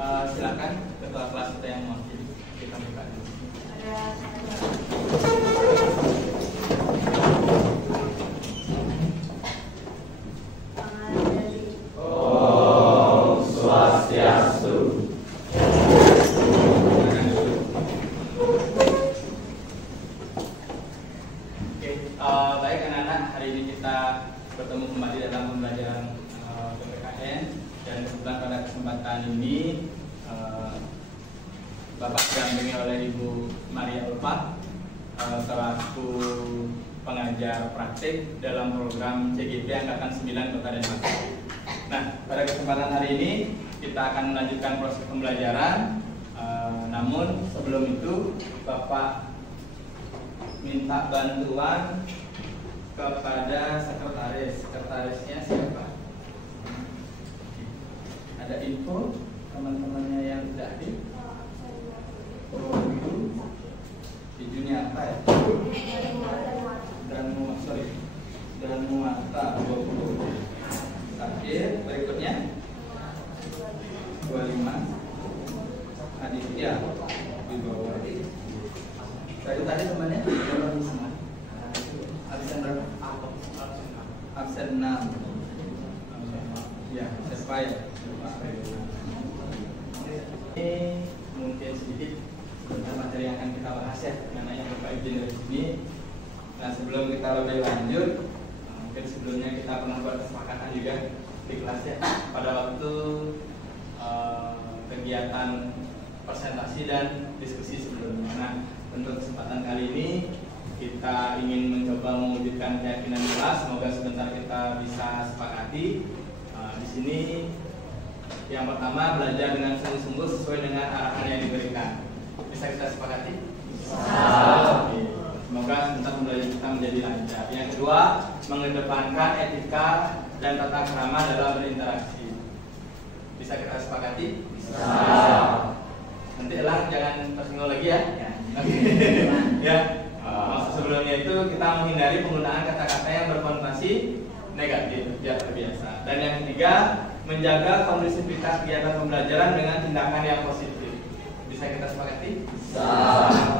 Silakan ketua kelas kita yang mewakili, kita buka dulu. Om Swastiastu. Baik anak-anak, hari ini kita bertemu kembali dalam pembelajaran PPKN, dan kebetulan pada kesempatan ini Bapak didampingi oleh Ibu Maria Ulfa selaku pengajar praktik dalam program CGP Angkatan 9 Kota Denpasar. Nah, pada kesempatan hari ini kita akan melanjutkan proses pembelajaran. Namun sebelum itu Bapak minta bantuan kepada sekretaris. Sekretarisnya siapa? Ada info teman-temannya yang tidak hadir? Di dunia apa ya? Dan Muata 20. Akhir berikutnya 25. Aditya di bawah. Tadi temannya berapa di sana? Absen berapa? Absen 6. Ya, siapa ya? Ini mungkin sedikit tentang materi yang akan kita bahas ya, namanya Bapak izin dari sini. Nah, sebelum kita lebih lanjut, mungkin sebelumnya kita pernah buat kesepakatan juga di kelas ya, pada waktu kegiatan presentasi dan diskusi sebelumnya. Nah, untuk kesempatan kali ini kita ingin mencoba mewujudkan keyakinan kelas. Semoga sebentar kita bisa sepakati. Di sini yang pertama, belajar dengan sungguh-sungguh sesuai dengan arahan yang diberikan. Bisa kita sepakati? Bisa. Semoga sebentar pembelajaran kita menjadi lancar. Yang kedua, mengedepankan etika dan tata krama dalam berinteraksi. Bisa kita sepakati? Bisa. Nanti Elang jangan tersinggung lagi ya. Ya. Maksud sebelumnya itu kita menghindari penggunaan kata-kata yang berkonotasi negatif, ya terbiasa. Dan yang ketiga, menjaga kondusivitas kegiatan pembelajaran dengan tindakan yang positif. Bisa kita sepakati? Bisa.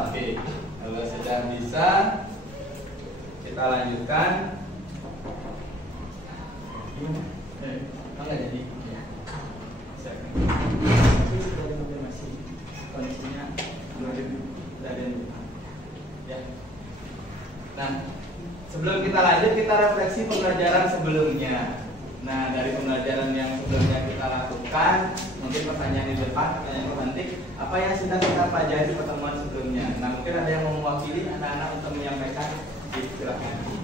Oke. Kalau sudah bisa, kita lanjutkan. Enggak jadi. Ya. Silakan. Sudah konfirmasi kondisinya dari ya. Nah, sebelum kita lanjut, kita refleksi pembelajaran sebelumnya. Nah, dari pembelajaran yang sebelumnya kita lakukan, mungkin pertanyaan di depan, pertanyaan romantik, apa yang sudah kita pelajari di pertemuan sebelumnya? Nah, mungkin ada yang mau mewakili anak-anak untuk menyampaikan. Silakan.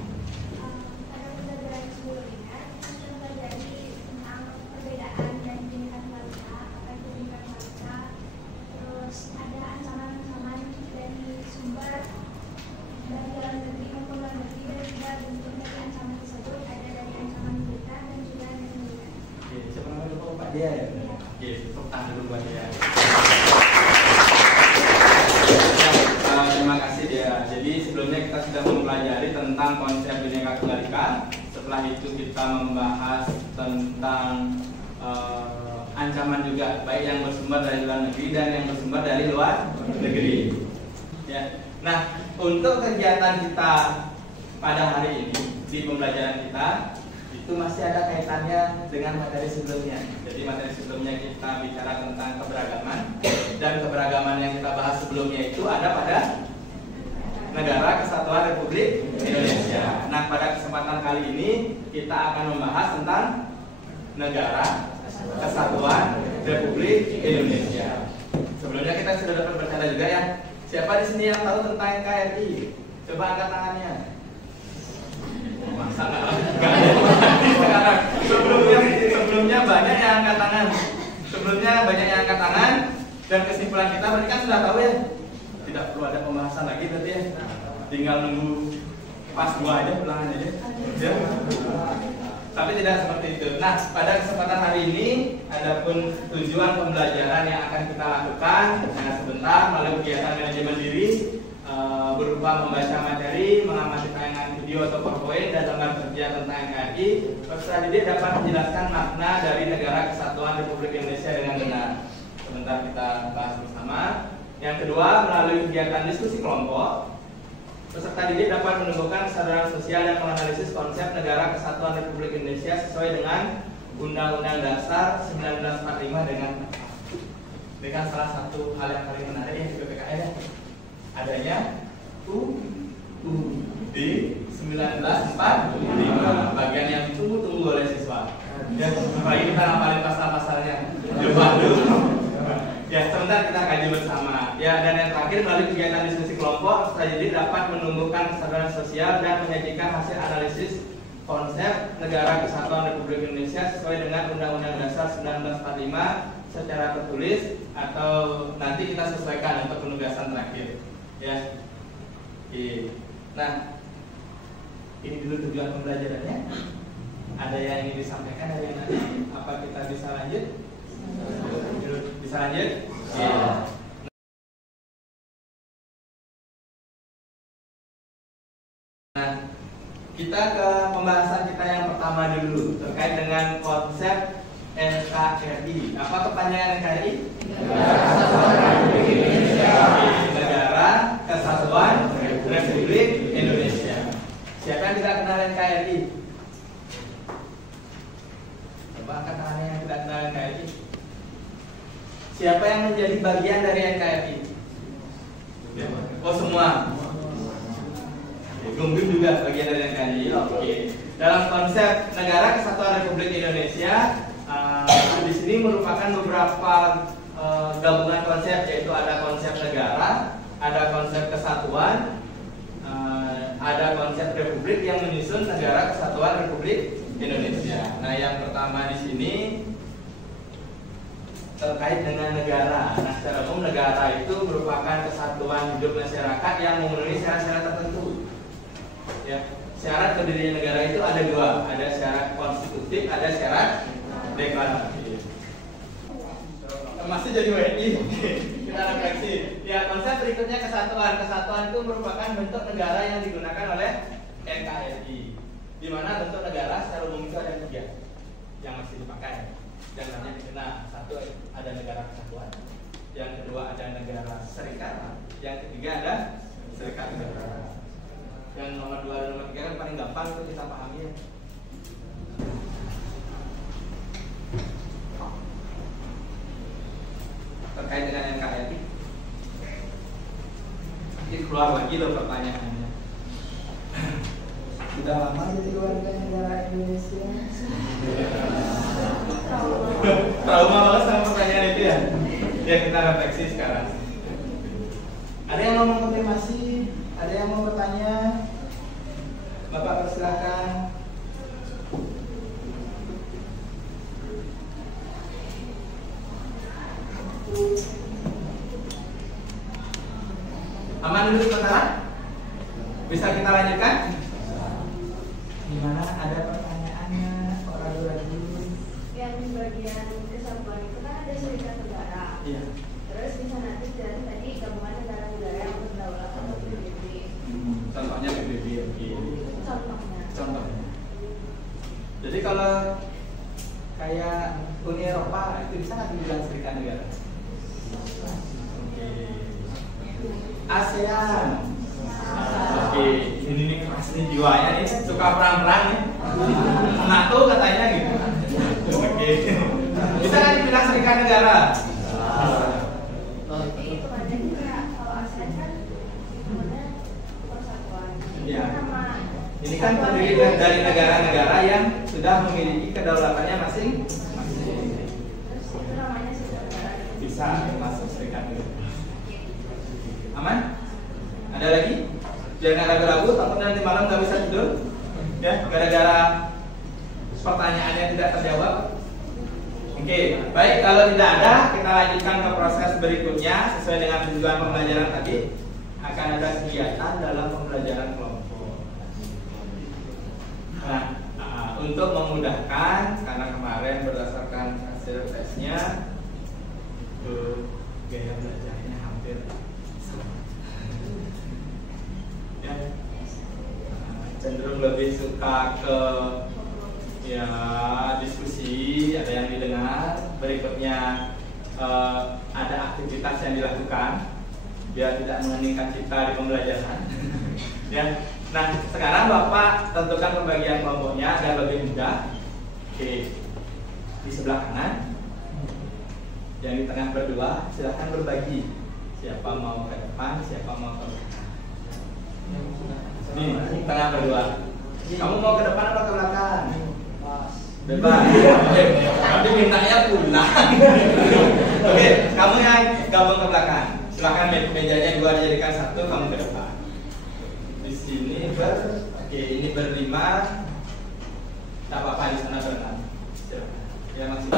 Dia ya. Oke, tepuk tangan dulu buat dia. Terima kasih dia. Jadi sebelumnya kita sudah mempelajari tentang konsep Bhinneka Tunggal Ika. Setelah itu kita membahas tentang ancaman juga, baik yang bersumber dari luar negeri dan yang bersumber dari luar negeri. Ya. Nah, untuk kegiatan kita pada hari ini di pembelajaran kita itu masih ada kaitannya dengan materi sebelumnya. Jadi materi sebelumnya kita bicara tentang keberagaman, dan keberagaman yang kita bahas sebelumnya itu ada pada Negara Kesatuan Republik Indonesia. Nah, pada kesempatan kali ini kita akan membahas tentang Negara Kesatuan Republik Indonesia. Sebelumnya kita sudah dapat bercanda juga ya. Siapa di sini yang tahu tentang NKRI? Coba angkat tangannya. Masa nggak ada? Sebelumnya banyak yang angkat tangan. Sebelumnya banyak yang angkat tangan, dan kesimpulan kita berarti kan sudah tahu ya. Tidak perlu ada pembahasan lagi berarti ya. Tinggal nunggu pas 2 aja pulangan aja. Ya. Tapi tidak seperti itu. Nah, pada kesempatan hari ini adapun tujuan pembelajaran yang akan kita lakukan, nah sebentar melalui kegiatan manajemen diri berupa membaca materi, mengamati tayangan video atau PowerPoint dan lembar kerja tentang NKRI. Peserta didik dapat menjelaskan makna dari Negara Kesatuan Republik Indonesia dengan benar. kedua, melalui kegiatan diskusi kelompok, peserta didik dapat menumbuhkan kesadaran sosial dan menganalisis konsep negara kesatuan Republik Indonesia sesuai dengan Undang-Undang Dasar 1945 dengan salah satu hal yang paling menarik yang di PPKN adanya UUD 1945, bagian yang ditunggu-tunggu oleh siswa. Ya, apalagi kita ngapalin pasal-pasalnya. Coba dulu. Ya, sebentar kita kaji bersama. Ya, dan yang terakhir, melalui kegiatan diskusi kelompok, peserta didik dapat menumbuhkan kesadaran sosial dan menyajikan hasil analisis konsep negara kesatuan Republik Indonesia sesuai dengan Undang-Undang Dasar 1945 secara tertulis, atau nanti kita sesuaikan untuk penugasan terakhir. Ya. Oke. Nah, ini dulu tujuan pembelajarannya. Ada yang ingin disampaikan dari yang nanti? Apa kita bisa lanjut? Bisa lanjut? Ya. Nah, kita ke pembahasan kita yang pertama dulu terkait dengan konsep NKRI. Apa kepanjangan NKRI? Negara Kesatuan Republik Indonesia. Siapa yang tidak kenal NKRI? Coba angkat tangannya yang tidak kenal NKRI. Siapa yang menjadi bagian dari NKRI? Oh, semua. Gumbim juga bagian dari NKRI. Oke. Dalam konsep Negara Kesatuan Republik Indonesia, di sini merupakan beberapa gabungan konsep, yaitu ada konsep negara, ada konsep kesatuan, ada konsep republik yang menyusun Negara Kesatuan Republik Indonesia. Nah, yang pertama di sini terkait dengan negara. Nah, secara umum negara itu merupakan kesatuan hidup masyarakat yang memenuhi syarat-syarat tertentu. Ya, syarat pendirian negara itu ada dua, ada syarat konstitutif, ada syarat deklaratif. Masih jadi WNI. Kita refleksi. Ya, konsep berikutnya kesatuan. Kesatuan itu merupakan bentuk negara yang digunakan oleh NKRI. Di mana bentuk negara secara umum itu ada tiga yang masih dipakai dan banyak dikenal. Satu ada negara kesatuan, yang kedua ada negara serikat, yang ketiga ada serikat negara. Yang nomor 2 dan nomor 3 kan paling gampang untuk kita pahami ya. Terkait dengan NKRI, ini keluar lagi loh pertanyaannya. Sudah lama jadi warga negara Indonesia? Trauma banget sama pertanyaan itu ya? Ya, kita refleksi sekarang. Ada yang mau mengkonfirmasi? Ada yang mau bertanya? Bapak persilakan. Aman dulu sementara? Bisa kita lanjutkan? Gimana? Ada pertanyaannya? Kok ragu-ragu? Yang bagian kesatuan itu kan ada serikat negara. Iya. Terus di sana itu jelas tadi gabungan negara-negara yang berdaulat atau PBB. Contohnya PBB. Contohnya. Jadi kalau kayak Uni Eropa itu bisa nggak dibilang serikat negara? ASEAN. Oke, ini nih keras nih jiwanya nih, suka perang-perang nih. NATO katanya gitu. Oke. Bisa nggak dibilang serikat negara? Jadi itu ada juga kalau ASEAN kan sebenarnya persatuan. Iya. Sama Ini kan terdiri dari negara-negara yang sudah memiliki kedaulatannya masing-masing. terus itu namanya serikat negara. Bisa masuk serikat negara. Aman? Ada lagi? Jangan ragu-ragu, takut nanti malam nggak bisa tidur. Ya, gara-gara pertanyaannya tidak terjawab. Oke, baik. Kalau tidak ada, kita lanjutkan ke proses berikutnya sesuai dengan tujuan pembelajaran tadi. Akan ada kegiatan dalam pembelajaran kelompok. Nah, untuk memudahkan, karena kemarin berdasarkan hasil tesnya, gaya belajarnya hampir sama. Ya, cenderung lebih suka ke ya diskusi, ada yang didengar. Berikutnya ada aktivitas yang dilakukan. biar tidak mengeningkan cipta di pembelajaran. Ya. Nah, sekarang Bapak tentukan pembagian kelompoknya agar lebih mudah. Oke. Di sebelah kanan, yang di tengah berdua, silahkan berbagi. Siapa mau ke depan, siapa mau ke belakang. Nih, tengah berdua. Kamu mau ke depan atau ke belakang? Bebas. Tapi mintanya pulang. Oke, kamu yang gabung ke belakang. Silahkan mejanya 2 dijadikan 1, kamu ke depan. Di sini ini berlima. Tak apa-apa di sana berenam. Silakan. Ya masih.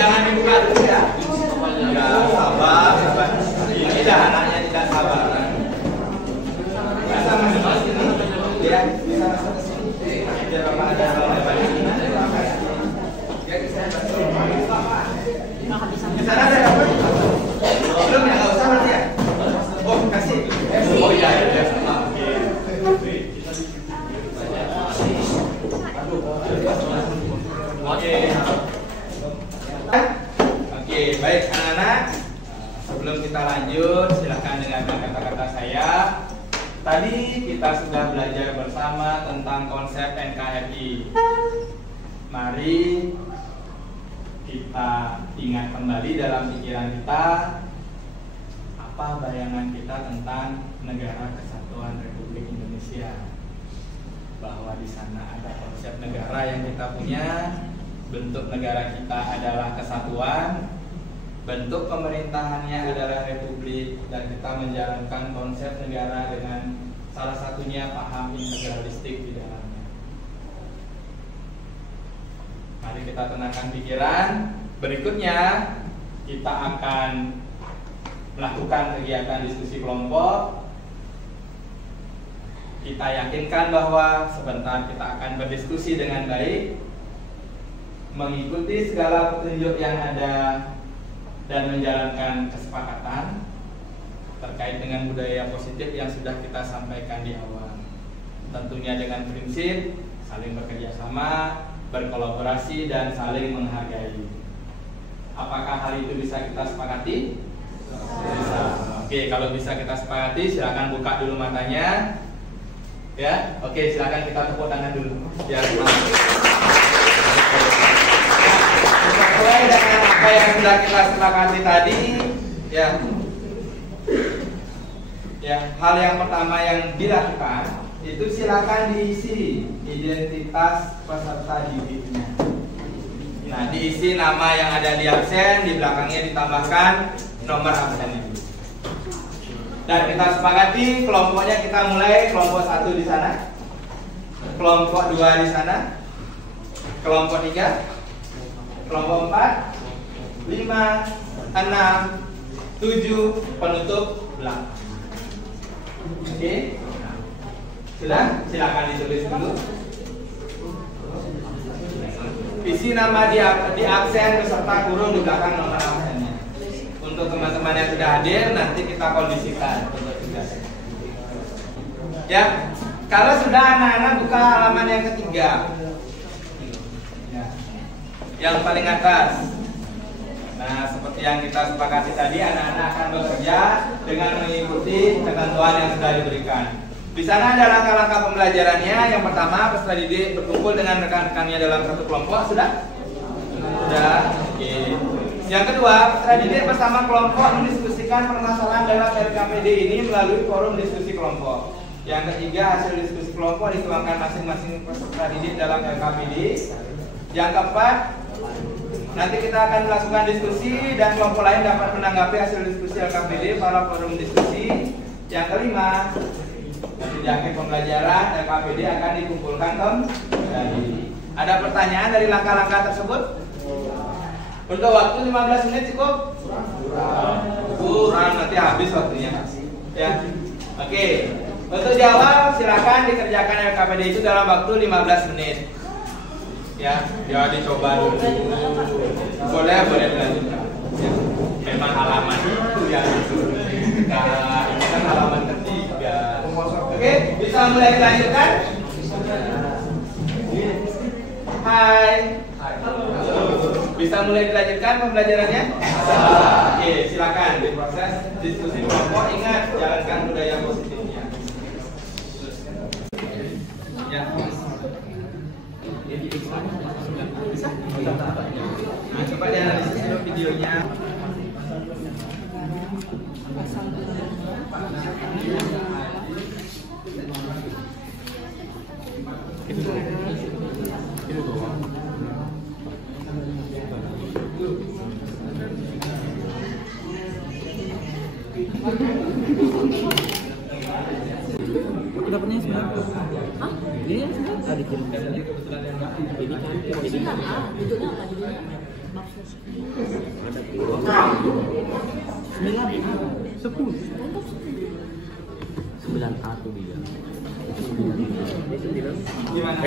Jangan dibuka dulu ya. Ya, sabar. Ini dah anaknya tidak sabar. Bisa masuk ke sini. Ya, bisa masuk ke sini. Biar Bapak ada hal lebar di sini. Ya, di sana ada apa? Belum ya, nggak usah nanti ya. Oh, kasih. Oh iya, ya. Oke, baik anak-anak. Sebelum kita lanjut, silakan dengarkan kata-kata saya. Tadi kita sudah belajar bersama tentang konsep NKRI. Mari kita ingat kembali dalam pikiran kita apa bayangan kita tentang Negara Kesatuan Republik Indonesia. Bahwa di sana ada konsep negara yang kita punya. Bentuk negara kita adalah kesatuan, bentuk pemerintahannya adalah republik, dan kita menjalankan konsep negara dengan salah satunya paham integralistik di dalamnya. Mari kita tenangkan pikiran. Berikutnya kita akan melakukan kegiatan diskusi kelompok. Kita yakinkan bahwa sebentar kita akan berdiskusi dengan baik, mengikuti segala petunjuk yang ada dan menjalankan kesepakatan terkait dengan budaya positif yang sudah kita sampaikan di awal. Tentunya dengan prinsip saling bekerja sama, berkolaborasi, dan saling menghargai. Apakah hal itu bisa kita sepakati? Bisa. Oke, kalau bisa kita sepakati, silakan buka dulu matanya. Ya, oke, silakan kita tepuk tangan dulu. Ya, sesuai dengan apa yang sudah kita sepakati tadi, ya, hal yang pertama yang dilakukan itu silakan diisi identitas peserta didiknya. Nah, diisi nama yang ada di absen, di belakangnya ditambahkan nomor absen itu. Dan kita sepakati kelompoknya, kita mulai kelompok 1 di sana, kelompok 2 di sana, kelompok 3, kelompok 4, 5, 6, 7, penutup 8. Oke. Silakan ditulis dulu. Isi nama di absen beserta kurung di belakang nomor absennya. Untuk teman-teman yang sudah hadir, nanti kita kondisikan untuk tugas. Ya, kalau sudah anak-anak buka halaman yang ketiga. Yang paling atas. Nah, seperti yang kita sepakati tadi, anak-anak akan bekerja dengan mengikuti ketentuan yang sudah diberikan. Di sana ada langkah-langkah pembelajarannya. Yang pertama, peserta didik berkumpul dengan rekan-rekannya dalam satu kelompok. Sudah? Sudah. Oke. Yang kedua, peserta didik bersama kelompok mendiskusikan permasalahan dalam LKPD ini melalui forum diskusi kelompok. Yang ketiga, hasil diskusi kelompok dituangkan masing-masing peserta didik dalam LKPD. Yang keempat, nanti kita akan melakukan diskusi dan kelompok lain dapat menanggapi hasil diskusi LKPD pada forum diskusi. Yang kelima, nanti di akhir pembelajaran LKPD akan dikumpulkan kembali. Ada pertanyaan dari langkah-langkah tersebut? Untuk waktu 15 menit cukup? Kurang, nanti habis waktunya. Ya. Oke. Untuk jawab silakan dikerjakan LKPD itu dalam waktu 15 menit. Ya, dicoba dulu. Boleh dilanjutkan. Ya. memang halaman itu yang kita ini kan halaman ketiga. Oke, bisa mulai dilanjutkan? Hai. Bisa mulai dilanjutkan pembelajarannya? Oke, silakan diproses diskusi kelompok. Ingat, jalankan budaya positifnya. Ya. Nah, coba dianalisis dulu videonya. Dapatnya sebenarnya. Hah? Ini yang sebenarnya ada dikirim ke sini. Ini kan jadi Judulnya apa? Judulnya ada 9 9A tuh dia. Gimana?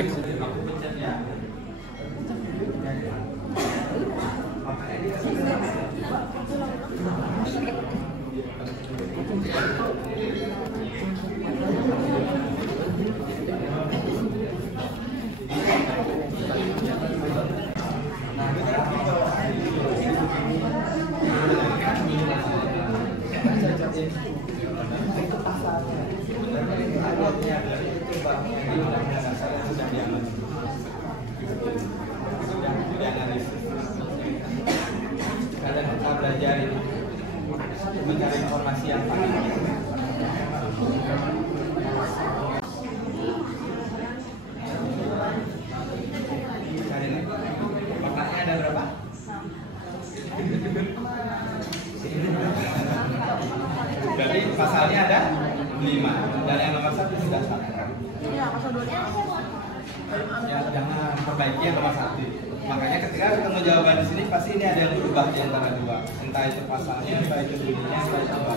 Kadang kita belajar mencari informasi yang paling maknanya ada berapa? Berarti pasalnya ada 5 dan yang nomor 1 sudah sama. Ya, pasal 2-nya Ya, jangan perbaiki yang nomor 1. Makanya ketika ketemu jawaban di sini pasti ini ada yang berubah di antara dua. Entah itu pasalnya, entah itu bunyinya, entah itu apa.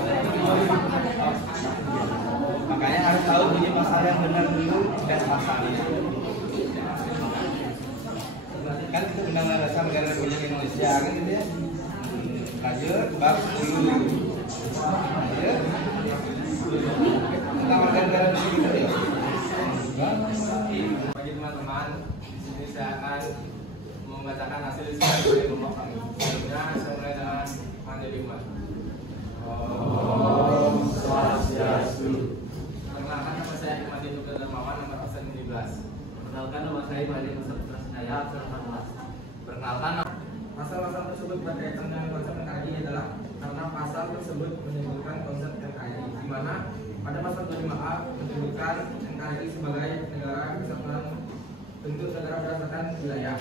Makanya harus tahu bunyi pasal yang benar dulu dan pasalnya. Kan itu Undang-Undang Dasar Negara Republik Indonesia kan gitu ya. Lanjut bab 10. Lanjut. Tentang warga negara Republik Indonesia. Bagi teman-teman, di sini saya akan membacakan hasil diskusi dari kelompok kami. Sebelumnya saya mulai dengan Mandiri Umat. Om Swastiastu. Perkenalkan, nama saya Imadi Nugra Darmawan, nomor absen 15. Perkenalkan, nama saya Madi Musab Prasnaya, absen 14. Perkenalkan, pasal-pasal tersebut berkaitan dengan konsep NKRI adalah karena pasal tersebut menyebutkan konsep NKRI, di mana pada pasal 25A menyebutkan NKRI sebagai negara kesatuan bentuk negara berdasarkan wilayah.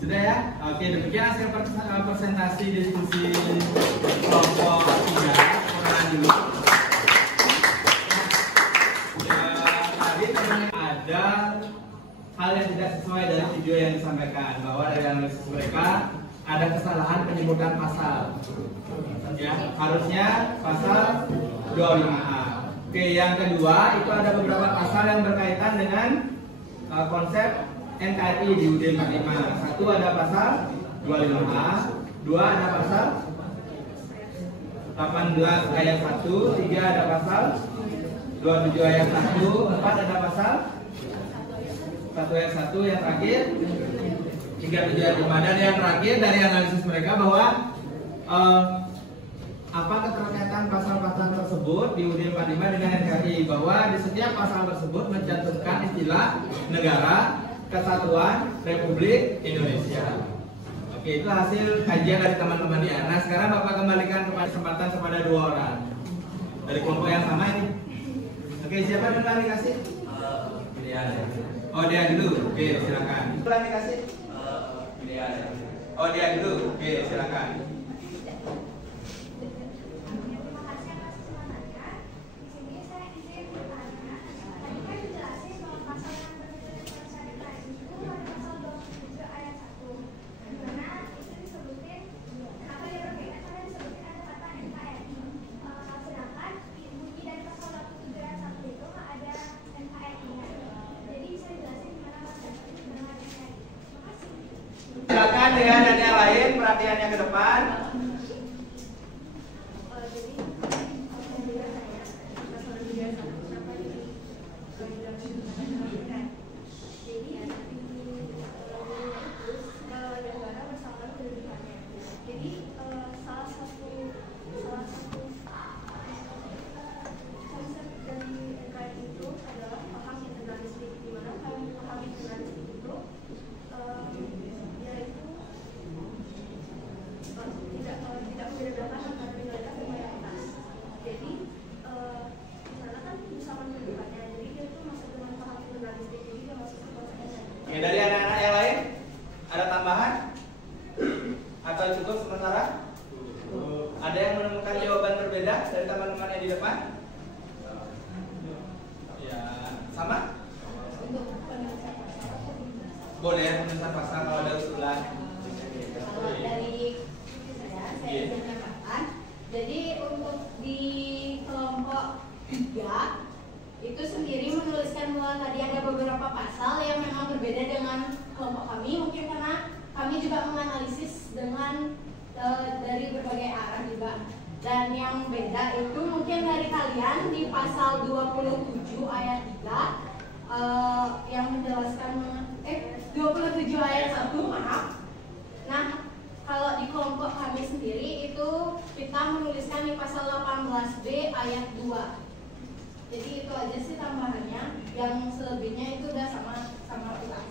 Sudah ya? Oke, demikian hasil presentasi diskusi kelompok 3. Kurang dulu. Tadi ada hal yang tidak sesuai dari video yang disampaikan, bahwa dari analisis mereka ada kesalahan penyebutan pasal. Ya, harusnya pasal 25A. Oke, yang kedua itu ada beberapa pasal yang berkaitan dengan konsep NKRI di UUD 45. Satu ada pasal 25A, dua ada pasal 18 ayat 1, 3 ada pasal 27 ayat 1, 4 ada pasal 1 ayat 1, yang terakhir 37 ayat 5. Dan yang terakhir dari analisis mereka bahwa apa keterkaitan pasal-pasal tersebut di UUD 45 dengan NKRI, bahwa di setiap pasal tersebut mencantumkan istilah negara kesatuan Republik Indonesia. Oke, itu hasil kajian dari teman-teman ya. Nah, sekarang Bapak kembalikan kesempatan kepada 2 orang dari kelompok yang sama ini. Oke, siapa yang kami kasih? Oh, dia dulu. Oke, silakan. Kami kasih? Oh, dia dulu. Oke, silakan. ya, dan yang lain perhatiannya ke depan. Oke, dari anak-anak yang lain ada tambahan atau cukup sementara? Ada yang menemukan jawaban berbeda dari teman-teman yang di depan? Ya, sama? Boleh penulisan pasal kalau ada usulan. Dari saya menambahkan. Jadi untuk di kelompok 3 itu sendiri menuliskan bahwa tadi ada beberapa pasal yang memang berbeda dengan kelompok kami, mungkin karena kami juga menganalisis dengan dari berbagai arah juga. Dan yang beda itu mungkin dari kalian di pasal 27 ayat 3 yang menjelaskan 27 ayat 1, maaf. Nah, kalau di kelompok kami sendiri itu kita menuliskan di pasal 18B ayat 2. Jadi itu aja sih tambahannya, yang selebihnya itu udah sama kita.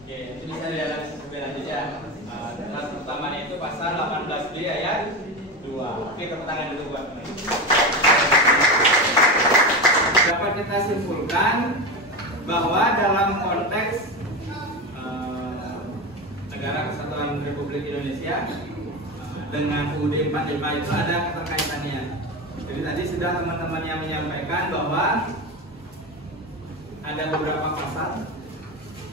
Oke, itu bisa dianalisis lebih lanjut ya. Kelas pertamanya itu pasal 18B ayat 2. Oke, tepuk tangan dulu buat teman. Dapat kita simpulkan bahwa dalam konteks Negara Kesatuan Republik Indonesia dengan UUD 45 itu ada keterkaitannya. Jadi tadi sudah teman-teman yang menyampaikan bahwa ada beberapa pasal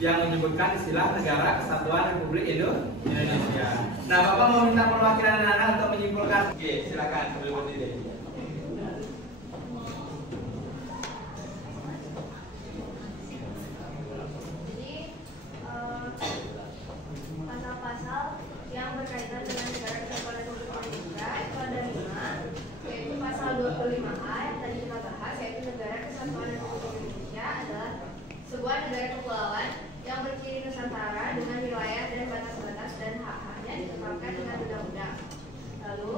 yang menyebutkan istilah Negara Kesatuan Republik Indonesia. Nah, Bapak mau minta perwakilan anak-anak untuk menyimpulkan. Oke, silakan sambil berdiri. Pasal-pasal yang berkaitan dengan Negara Kesatuan Republik Indonesia itu ada 5, yaitu pasal 25A yang tadi kita bahas, yaitu Negara Kesatuan Republik Indonesia adalah sebuah negara kepulauan yang berdiri Nusantara dengan wilayah dan batas-batas dan hak-haknya ditetapkan dengan undang-undang. Lalu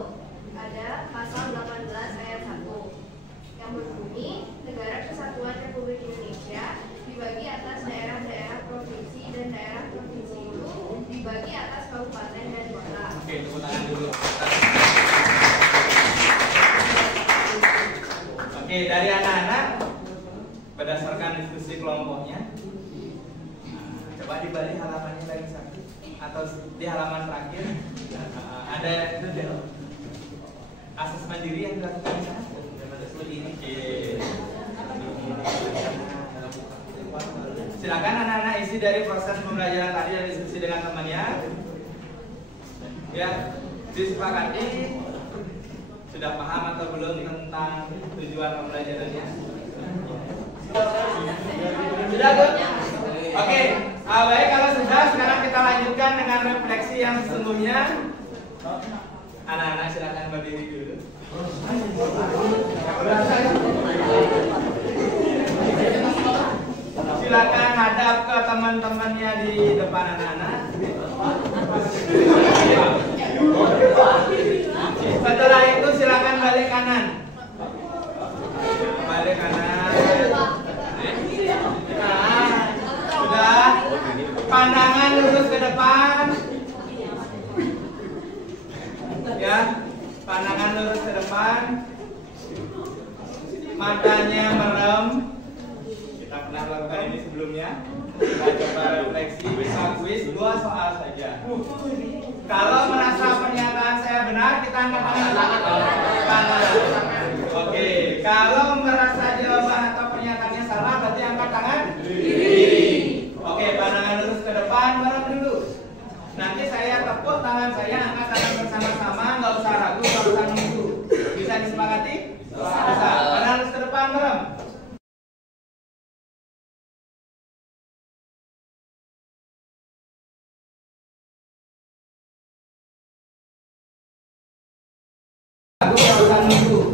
ada pasal 18 ayat 1 yang berbunyi Negara Kesatuan Republik Indonesia dibagi atas daerah-daerah provinsi dan daerah provinsi itu dibagi atas kabupaten dan kota. Oke, tepuk tangan dulu. Oke, dari anak-anak berdasarkan diskusi kelompoknya, coba di balik halamannya lagi satu atau di halaman terakhir ada asesmen diri yang dilakukan di sana. Silakan anak-anak isi dari proses pembelajaran tadi dan diskusi dengan temannya. Ya, disepakati sudah paham atau belum tentang tujuan pembelajarannya? Sudah, Gun? Oke, baik kalau sudah, sekarang kita lanjutkan dengan refleksi yang sesungguhnya. Anak-anak silakan berdiri dulu. Silakan hadap ke teman-temannya di depan anak-anak. Setelah itu silakan balik kanan. Balik kanan. Nah, sudah. Pandangan lurus ke depan. Ya, pandangan lurus ke depan. Matanya merem. Kita pernah melakukan ini sebelumnya. Kita coba refleksi, bisa kuis 2 soal saja. Kalau merasa pernyataan saya benar, kita angkat tangan. Oke, kalau merasa jawaban atau pernyataannya salah, berarti angkat tangan kiri. Oke, pandangan lurus ke depan, merem dulu. Nanti saya tepuk tangan saya, angkat tangan bersama-sama, nggak usah ragu, nggak usah nunggu. Bisa disepakati? Bisa. Pandangan lurus ke depan, merem.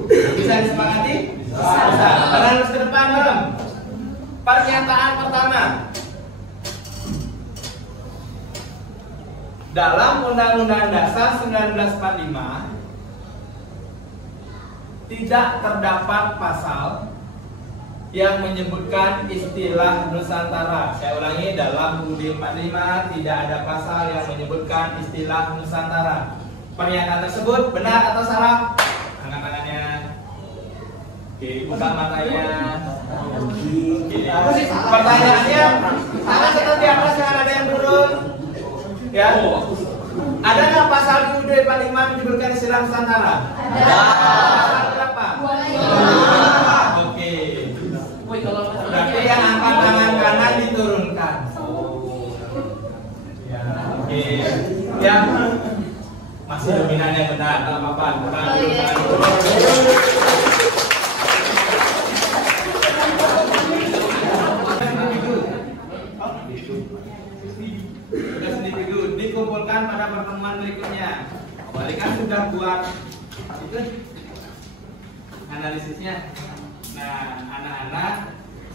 Bisa disepakati? Bisa. Terus ke depan belum? Pernyataan pertama. Dalam Undang-Undang Dasar 1945 tidak terdapat pasal yang menyebutkan istilah Nusantara. Saya ulangi, dalam UUD 45 tidak ada pasal yang menyebutkan istilah Nusantara. Pernyataan tersebut benar atau salah? Angkat tangannya. Oke, buka matanya. Oke. Pertanyaannya, tangan atau di atas, jangan ada yang turun. Ya. Ada nggak pasal di UUD 45 menyebutkan istilah Nusantara? Ada. Pasal berapa? 25. Oke. Berarti yang angkat tangan kanan diturunkan. Oke. Yang masih dominannya benar, tak apa-apa. Sudah sendiri dulu. Dikumpulkan pada pertemuan berikutnya. Kembali kan sudah buat itu analisisnya. Nah, anak-anak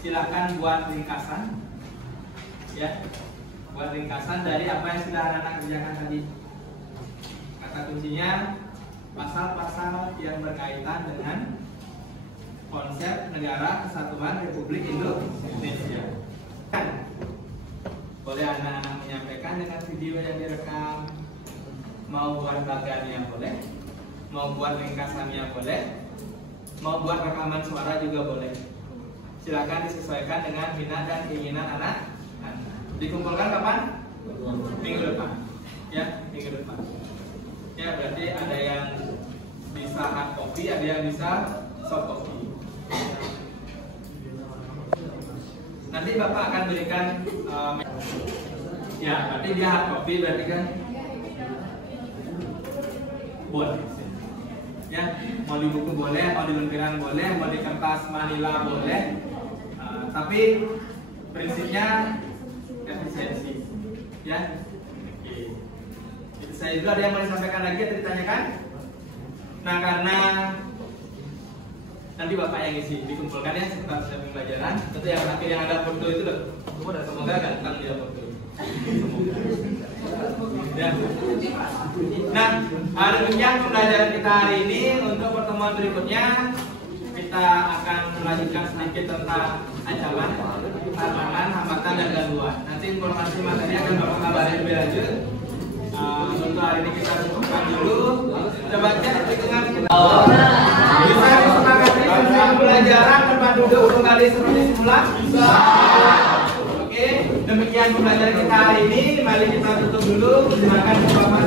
silakan buat ringkasan, ya, buat ringkasan dari apa yang sudah anak-anak kerjakan tadi. Kata kuncinya pasal-pasal yang berkaitan dengan konsep negara kesatuan Republik Indonesia. Boleh anak-anak menyampaikan dengan video yang direkam, mau buat bagiannya boleh, mau buat ringkasannya boleh, mau buat rekaman suara juga boleh. Silakan disesuaikan dengan minat dan keinginan anak. Dikumpulkan kapan? Minggu depan. Ya, minggu depan. Ya, berarti ada yang bisa hard copy, ada yang bisa soft copy. Nanti Bapak akan berikan ya, berarti dia hard copy, berarti kan boleh. Ya, mau di buku boleh, mau di lempiran boleh, mau di kertas manila boleh. Tapi prinsipnya efisiensi. Ya. Oke. Itu saya juga ada yang mau disampaikan lagi atau ditanyakan? Nah, karena nanti Bapak yang isi, dikumpulkan ya sekitar setiap pembelajaran. Tentu yang terakhir yang ada foto itu loh. Semoga ganteng dia foto. Ya. Nah, demikian pembelajaran kita hari ini. Untuk pertemuan berikutnya kita akan melanjutkan sedikit tentang ancaman, tantangan, hambatan, dan gangguan. Nanti informasi materi akan Bapak kabarin lebih lanjut. Untuk hari ini kita cukupkan dulu. Coba cek hitungan kita. Bisa disepakati tentang pembelajaran tempat duduk kembali seperti semula? Oke, demikian pembelajaran kita hari ini. Mari kita tutup dulu. Silakan Bapak.